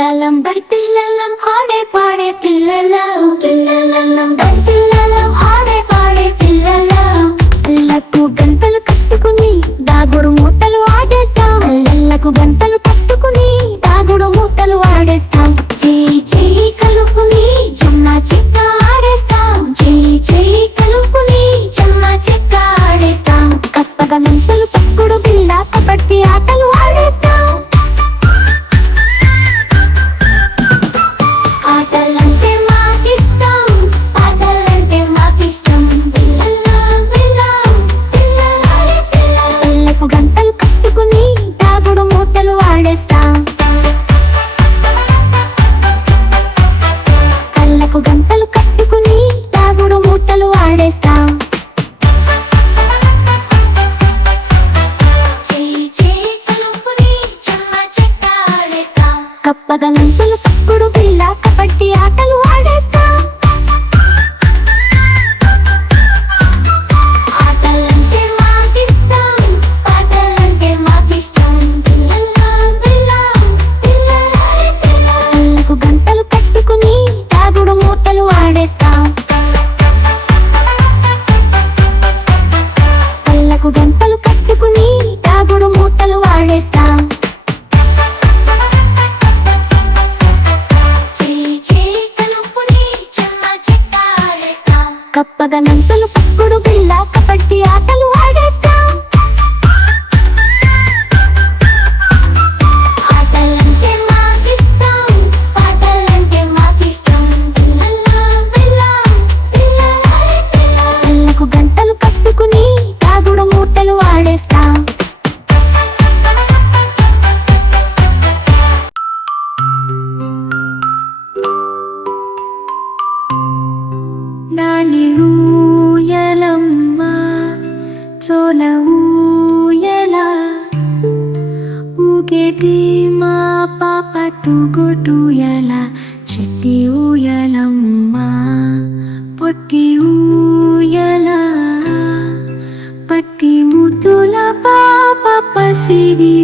పిల్లలంబై పిల్లలం ఆడే పాడే పిల్లల పిల్లలంబై పిల్లలం ఆడే పాడే పిల్లల. పిల్లకు గంటలు కట్టుకుని దాగుడు మూతలు ఆడేస్తాం. పిల్లలకు గంటలు కట్టుకుని దాగుడు మూతలు ఆడేస్తాం. పగనంతలు పక్కుడు పొట్టి ఊయలమ్మ పొట్టి ఊయల పట్టి ముద్దుల పాప పసిరి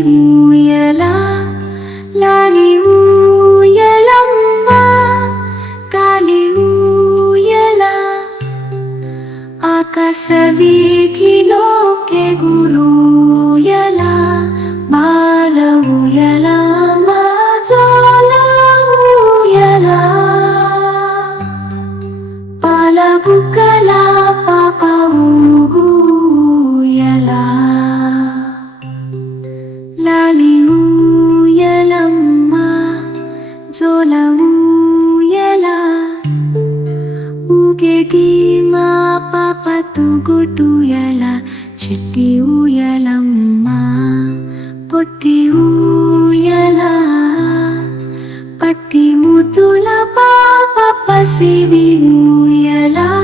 కాసేవి ఊయలా?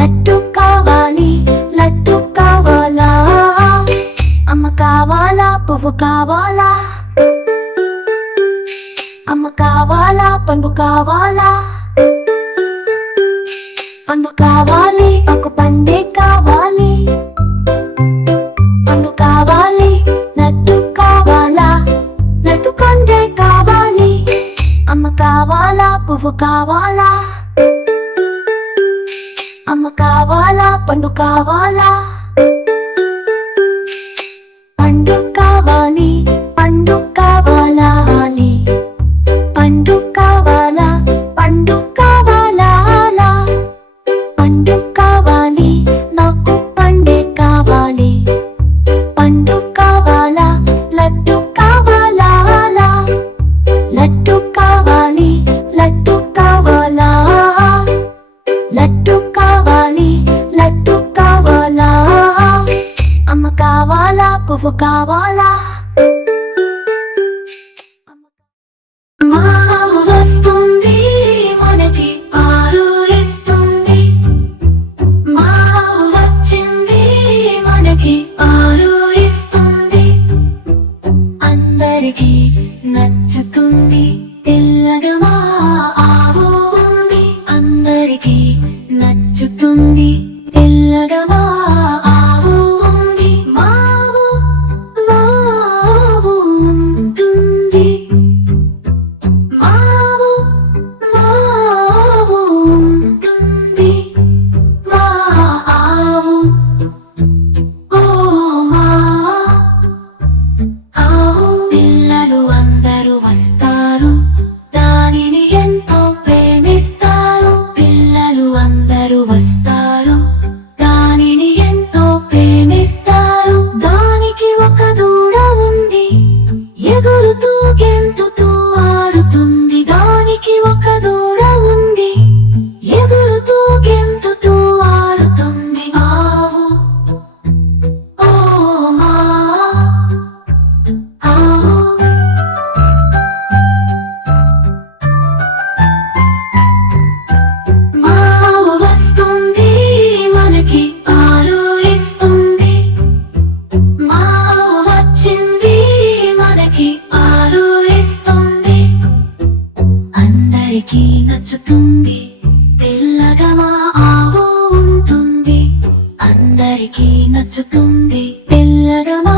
లడ్డు కావాలి లడ్డు కావాలా? అమ్మ కావాలా పువ్వు కావాలా? అమ్మ కావాలా పండు కావాలా? పండు కావాలి అమ్మ కావాలా పండు కావాలా? ఉంది తెల్లగా అందరికీ నచ్చుతుంది. తెల్లగమా